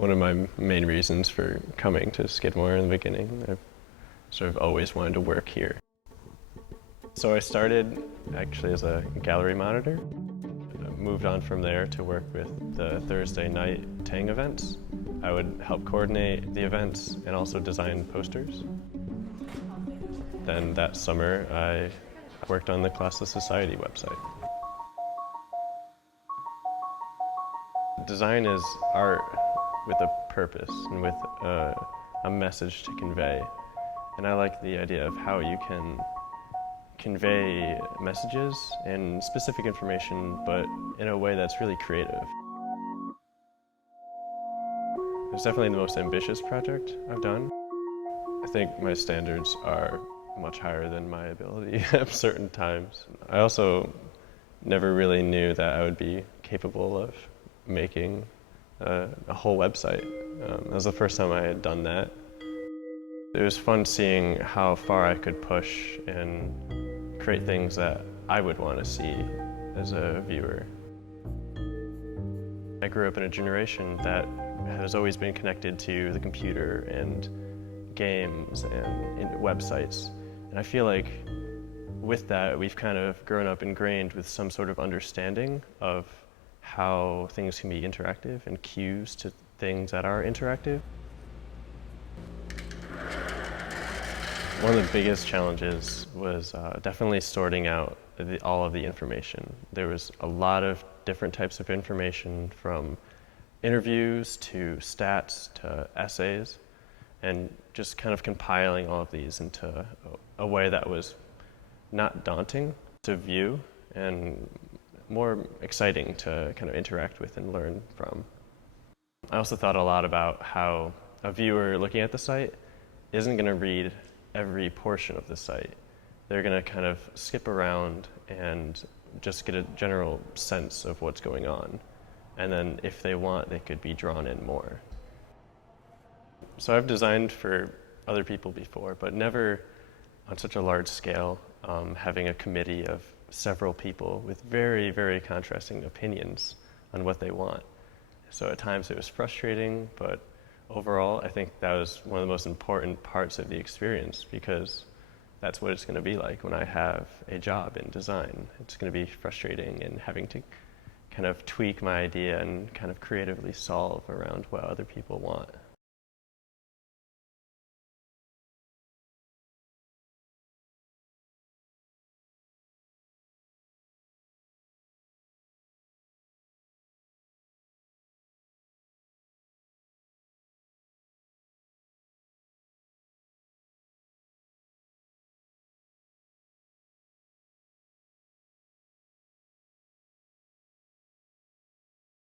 One of my main reasons for coming to Skidmore in the beginning. I've sort of always wanted to work here. So I started actually as a gallery monitor. I moved on from there to work with the Thursday night Tang events. I would help coordinate the events and also design posters. Then that summer I worked on the Classless Society website. Design is art with a purpose and with a message to convey. And I like the idea of how you can convey messages and specific information, but in a way that's really creative. It's definitely the most ambitious project I've done. I think my standards are much higher than my ability at certain times. I also never really knew that I would be capable of making a whole website. That was the first time I had done that. It was fun seeing how far I could push and create things that I would want to see as a viewer. I grew up in a generation that has always been connected to the computer and games and websites. And I feel like with that, we've kind of grown up ingrained with some sort of understanding of how things can be interactive and cues to things that are interactive. One of the biggest challenges was definitely sorting out all of the information. There was a lot of different types of information, from interviews to stats to essays, and just kind of compiling all of these into a way that was not daunting to view and more exciting to kind of interact with and learn from. I also thought a lot about how a viewer looking at the site isn't going to read every portion of the site. They're going to kind of skip around and just get a general sense of what's going on. And then if they want, they could be drawn in more. So I've designed for other people before, but never on such a large scale, having a committee of several people with very, very contrasting opinions on what they want. So at times it was frustrating, but overall I think that was one of the most important parts of the experience, because that's what it's going to be like when I have a job in design. It's going to be frustrating and having to kind of tweak my idea and kind of creatively solve around what other people want.